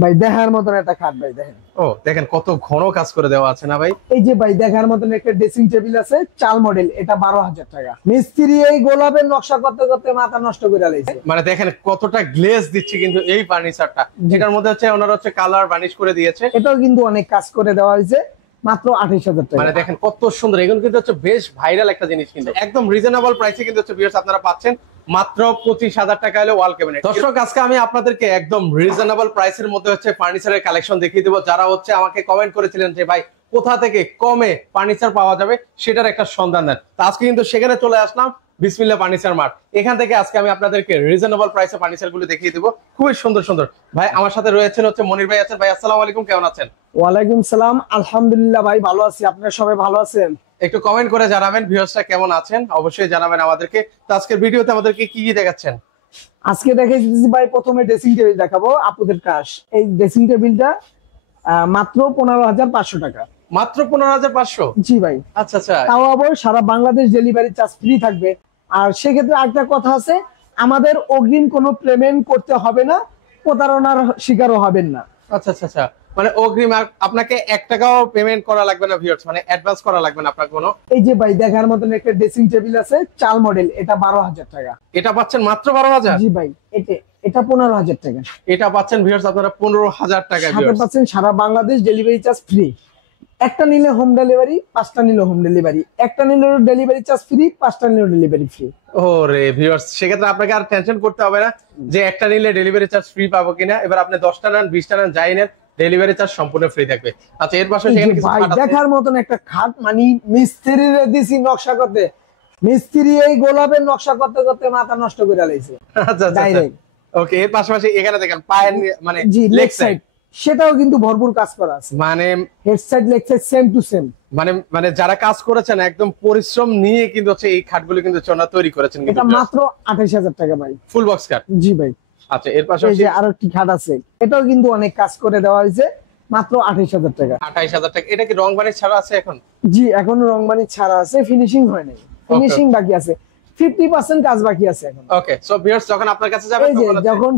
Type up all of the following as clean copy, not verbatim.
ভাই দেখার মতন একটা খাট ভাই দেখেন। ও দেখেন কত ঘন কাজ করে দেওয়া আছে না ভাই। এই যে ভাই দেখার মতন একটা ড্রেসিং টেবিল আছে, চাল মডেল, এটা 12,000 টাকা। মিস্ত্রি এই গোলাপের নকশা করতে করতে মাথা নষ্ট করে লাইছে। মানে দেখেন কতটা গ্লেজ দিচ্ছে কিন্তু এই ফার্নিচারটা, যেটার মধ্যে হচ্ছে ওনারা হচ্ছে কালার বার্নিশ করে দিয়েছে। এটাও কিন্তু অনেক কাজ করে দেওয়া হয়েছে, মাত্র 28,000 টাকা। মানে দেখেন কত সুন্দর, এগুলো কিন্তু হচ্ছে বেশ ভাইরাল একটা জিনিস, কিন্তু একদম রিজনেবল প্রাইসে কিন্তু হচ্ছে ভিউয়ার্স আপনারা পাচ্ছেন মাত্র 25,000 টাকা হলে ওয়াল ক্যাবিনেট। দর্শক আজকে আমি আপনাদেরকে একদম রিজনেবল প্রাইসের মধ্যে হচ্ছে ফার্নিচারের কালেকশন দেখিয়ে দেবো। যারা হচ্ছে আমাকে কমেন্ট করেছিলেন যে ভাই কোথা থেকে কমে ফার্নিচার পাওয়া যাবে, সেটার একটা সন্ধান দেন। তো আজকে কিন্তু সেখানে চলে আসলাম বিসমিল্লাহ ফার্নিচার মার্ট। এখান থেকে আজকে আমি আপনাদেরকে রিজনেবল প্রাইসে ফার্নিচার গুলো দেখিয়ে দিব, খুবই সুন্দর সুন্দর। ভাই আমার সাথে রয়েছেন হচ্ছে মনির ভাই আছেন। ভাই আসসালামু আলাইকুম, কেমন আছেন? ওয়ালাইকুম সালাম, আলহামদুলিল্লাহ ভাই ভালো আছি। আপনারা সবাই ভালো আছেন? একটু কমেন্ট করে জানাবেন ভিউয়ার্সরা কেমন আছেন, অবশ্যই জানাবেন আমাদেরকে। তো আজকের ভিডিওতে আমাদেরকে কি কি দেখাচ্ছেন? আজকে দেখাইছি ভাই, প্রথমে ড্রেসিং টেবিল দেখাবো আপুদের কাজ। এই ড্রেসিং টেবিলটা মাত্র 15,500 টাকা। মাত্র 15,500? জি ভাই। আচ্ছা আচ্ছা। তাও আবার সারা বাংলাদেশ ডেলিভারি চার্জ ফ্রি থাকবে। আর সেক্ষেত্রে আরেকটা কথা আছে, আমাদের অগ্রিম কোনো পেমেন্ট করতে হবে না, প্রতারণার শিকারও হবেন না। আচ্ছা আচ্ছা আচ্ছা, মানে অগ্রিম আপনাকে 1 টাকাও পেমেন্ট করা লাগবে না ভিউয়ার্স, মানে অ্যাডভান্স করা লাগবে না আপনার কোনো। এই যে ভাই দেখার মতন একটা ড্রেসিং টেবিল আছে, চাল মডেল, এটা 12,000 টাকা। এটা পাচ্ছেন মাত্র 12,000? জি ভাই। এটা 15,000 টাকা। এটা পাচ্ছেন ভিউয়ার্স আপনারা 15,000 টাকা। সাথে পাচ্ছেন সারা বাংলাদেশ ডেলিভারি চার্জ ফ্রি। একটা নিলে হোম ডেলিভারি, 5টা নিলে হোম ডেলিভারি, একটা নিলে ডেলিভারি চার্জ ফ্রি, 5টা নিলে ডেলিভারি ফ্রি। ওরে ভিউয়ার্স, সেক্ষেত্রে আপনাকে আর টেনশন করতে হবে না যে একটা নিলে ডেলিভারি চার্জ ফ্রি পাবো কিনা। এবার আপনি 10টা নেন, 20টা নেন, যাই নেন, ডেলিভারি চার্জ সম্পূর্ণ ফ্রি থাকবে। আচ্ছা, এর পাশে সেখানে কিছু ভাই খাট আছে। দেখার মতন একটা খাট, মানে মিস্ত্রিরে দিছি নকশা করতে, মিস্ত্রি এই গোলাপের নকশা করতে করতে মাথা নষ্ট করে লাইছে। আচ্ছা আচ্ছা, ওকে। এর পাশাপাশি এখানে দেখেন পায়ের মানে লেগ সাইড, সেটাও কিন্তু ভরপুর কাজ করা আছে। মানে head side leg side same to same. মানে যারা কাজ করেছেন একদম পরিশ্রম নিয়ে কিন্তু হচ্ছে এই খাটগুলো কিন্তু ওনারা তৈরি করেছেন। এটা মাত্র 28,000 টাকা ভাই, ফুল বক্স খাট। জি ভাই। আচ্ছা, এর পাশাপাশি আরো একটি খাট আছে, এটাও কিন্তু অনেক কাজ করে দেওয়া হয়েছে, মাত্র 28,000 টাকা। 28,000 টাকা। এটা কি রং বানিশ ছাড়া আছে এখন? জি, এখনো রং বানিশ ছাড়া আছে, ফিনিশিং হয় নাই, ফিনিশিং বাকি আছে, 50% কাজ বাকি আছে এখন। ওকে, সো ভিউয়ার্স যখন আপনার কাছে যাবে যখন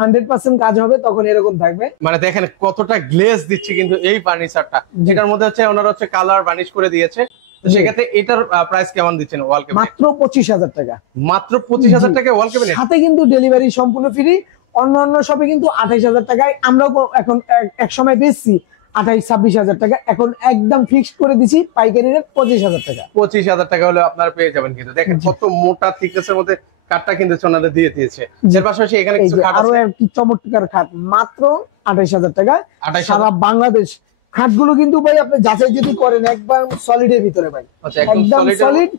100% কাজ হবে তখন এরকম থাকবে। মানে দেখেন কতটা গ্লেজ দিচ্ছে কিন্তু এই ফার্নিচারটা, যেটার মধ্যে হচ্ছে ওনারা হচ্ছে কালার বার্নিশ করে দিয়েছে। তো সেক্ষেত্রে এটার প্রাইস কেমন দিচ্ছেন ওয়াল ক্যাবিনেট? মাত্র 25,000 টাকা। মাত্র 25,000 টাকা ওয়াল ক্যাবিনেট, সাথে কিন্তু ডেলিভারি সম্পূর্ণ ফ্রি। অন্য শপে কিন্তু 28,000 টাকায়, আমরাও এখন এক সময় বেচছি 28-26,000 টাকা, এখন একদম ফিক্সড করে দিছি পাইকারি রেট 25,000 টাকা। 25,000 টাকা হলে আপনারা পেয়ে যাবেন। কিন্তু দেখেন কত মোটা থিকনেসের মধ্যে কাঠটা কিন্তু ওনাদের দিয়ে দিয়েছে। এর পাশাপাশি এখানে কিছু খাট আছে, আরো একটি চমৎকার খাট, মাত্র 28,000 টাকা। 28,000 সারা বাংলাদেশ খাটগুলো কিন্তু ভাই আপনি যাচাই যদি করেন, একবার সলিডের ভিতরে ভাই, একদম সলিড,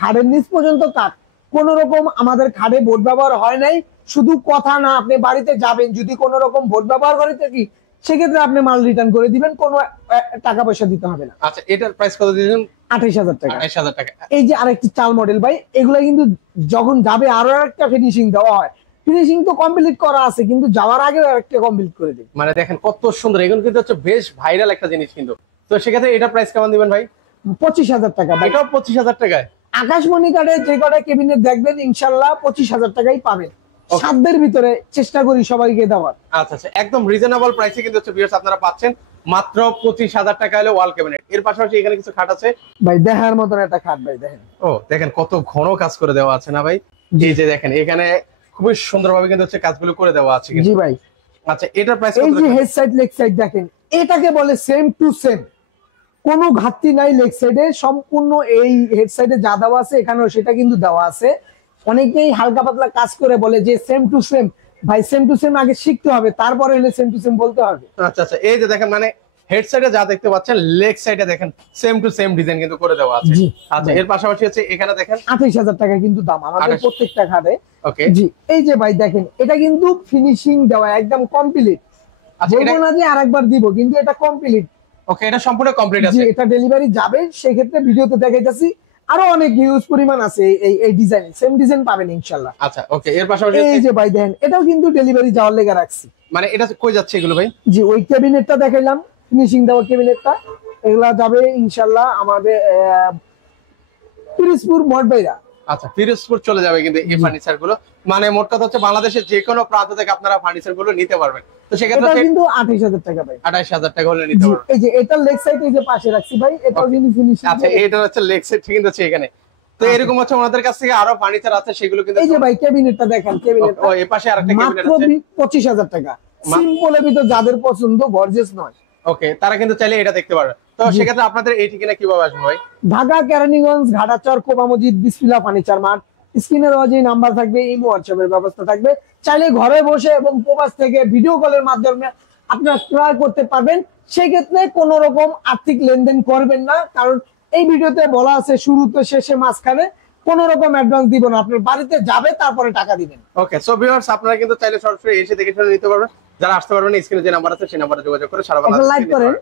খাটের নিচ পর্যন্ত কাঠ, কোন রকম আমাদের খাটে বোর্ড ব্যবহার হয় নাই। শুধু কথা না, আপনি বাড়িতে যাবেন, যদি কোন রকম বোর্ড ব্যবহার করে থাকি সেক্ষেত্রে আপনি মাল রিটার্ন করে দিবেন, কোনো টাকা পয়সা দিতে হবে না। আচ্ছা, এটার প্রাইস কত দিলেন? 28,000 টাকা। 28,000 টাকা। এই যে আরেকটি চাল মডেল ভাই, এগুলা কিন্তু যখন যাবে আরো একটা ফিনিশিং দেওয়া হয়। ফিনিশিং তো কমপ্লিট করা আছে, কিন্তু যাওয়ার আগে আরেকটা কমপ্লিট করে দিই। মানে দেখেন কত সুন্দর, এগুলো কিন্তু হচ্ছে বেশ ভাইরাল একটা জিনিস কিন্তু। তো সেক্ষেত্রে এটা প্রাইস কেমন দিবেন ভাই? 25,000 টাকা ভাই। এটাও 25,000 টাকায়? আকাশমণি কার্ডে যে কটা কেবিনেট দেখবেন ইনশাল্লাহ 25,000 টাকাই পাবেন, সাধ্যের ভিতরে চেষ্টা করি সবাইকে দেওয়ার। আচ্ছা আচ্ছা, একদম রিজনেবল প্রাইসে কিন্তু হচ্ছে ভিউয়ার্স আপনারা পাচ্ছেন মাত্র 25,000 টাকা হলে ওয়াল ক্যাবিনেট। এর পাশাপাশি এখানে কিছু খাট আছে ভাই, দেখার মতন একটা খাট ভাই দেখেন। ও দেখেন কত ঘন কাজ করে দেওয়া আছে না ভাই। এই যে দেখেন এখানে খুবই সুন্দরভাবে কিন্তু হচ্ছে কাজগুলো করে দেওয়া আছে। জি ভাই। আচ্ছা, এটার প্রাইস এই কত? যে হেড সাইড লেগ সাইড দেখেন, এটাকে বলে সেম টু সেম, কোনো ঘাটতি নাই লেগ সাইডে, সম্পূর্ণ এই হেড সাইডে যা দেওয়া আছে এখানেও সেটা কিন্তু দেওয়া আছে। অনেকেই হালকা পাতলা কাজ করে বলে যে সেম টু সেম, ভাই সেম টু সেম আগে শিখতে হবে, তারপরে হলে সেম টু সেম বলতে হবে। আচ্ছা আচ্ছা, এই যে দেখেন মানে হেড সাইডে যা দেখতে পাচ্ছেন লেগ সাইডে দেখেন সেম টু সেম ডিজাইন কিন্তু করে দেওয়া আছে। আচ্ছা, এর পাশাপাশি হচ্ছে এখানে দেখেন 28,000 টাকা কিন্তু দাম আমাদের প্রত্যেকটা খাটে। ওকে জি, এই যে ভাই দেখেন, এটা কিন্তু ফিনিশিং দেওয়া একদম কমপ্লিট। আচ্ছা, বলবো না যে আরেকবার দিব, কিন্তু এটা কমপ্লিট। ওকে, এটা সম্পূর্ণ কমপ্লিট আছে। জি, এটা ডেলিভারি যাবে, সেই ক্ষেত্রে ভিডিওতে দেখাইতাছি। আরো অনেক হিউজ পরিমাণ আছে এই ডিজাইন, সেম ডিজাইন পাবেন ইনশাআল্লাহ। আচ্ছা, ওকে। এর পাশাপাশি এই যে ভাই দেখেন, এটাও কিন্তু ডেলিভারি যাওয়ার লেগে রাখছি। মানে এটা কই যাচ্ছে এগুলো ভাই? জি, ওই ক্যাবিনেটটা দেখাইলাম, ফিনিশিং দেওয়া ক্যাবিনেটটা, এগুলা যাবে ইনশাআল্লাহ আমাদের পিরিজপুর মঠবাইরা। আচ্ছা, ফিরোজপুর চলে যাবে কিন্তু এই ফার্নিচার গুলো, মানে মোট কথা হচ্ছে বাংলাদেশের যে কোনো প্রান্ত থেকে আপনারা ফার্নিচার গুলো নিতে পারবেন। তো সেক্ষেত্রে এটা কিন্তু 28000 টাকা ভাই। 28000 টাকা হলে নিতে পারবেন। এই যে এটা লেগ সাইড এই যে পাশে রাখছি ভাই, এটাও কিন্তু ফিনিশিং। আচ্ছা, এটা হচ্ছে লেগ সেট কিন্তু হচ্ছে এখানে। তো এরকম হচ্ছে ওনাদের কাছ থেকে আরো ফার্নিচার আছে, সেগুলো কিন্তু এই যে ভাই ক্যাবিনেটটা দেখেন, ক্যাবিনেট ও এই পাশে আরেকটা ক্যাবিনেট মাত্র আছে 25000 টাকা। সিম্পলের ভিতর যাদের পছন্দ, গর্জিয়াস নয়, ওকে, তারা কিন্তু চাইলে এটা দেখতে পারবে। তো সেক্ষেত্রে আপনাদের এই ঠিকানা কিভাবে আসবে ভাই? ঢাকা কেরানীগঞ্জ ঘাটাচর কোবা মসজিদ বিসমিল্লাহ ফার্নিচার মার্ট। স্ক্রিনের যে নাম্বার থাকবে, ইমো হোয়াটসঅ্যাপের ব্যবস্থা থাকবে। চাইলে ঘরে বসে এবং প্রবাস থেকে ভিডিও কলের মাধ্যমে আপনারা ক্রয় করতে পারবেন। সেক্ষেত্রে কোন রকম আর্থিক লেনদেন করবেন না, কারণ এই ভিডিওতে বলা আছে শুরুতে শেষে মাঝখানে কোন রকম অ্যাডভান্স দিব না, আপনার বাড়িতে যাবে তারপরে টাকা দিবেন। ওকে, সো ভিউয়ার্স আপনারা কিন্তু চাইলে সরাসরি এসে দেখে শুনে নিতে পারবেন। যারা আসতে পারবেন স্ক্রিনে যে নাম্বার আছে সেই নাম্বারে যোগাযোগ করে সারা একটা লাইক করেন।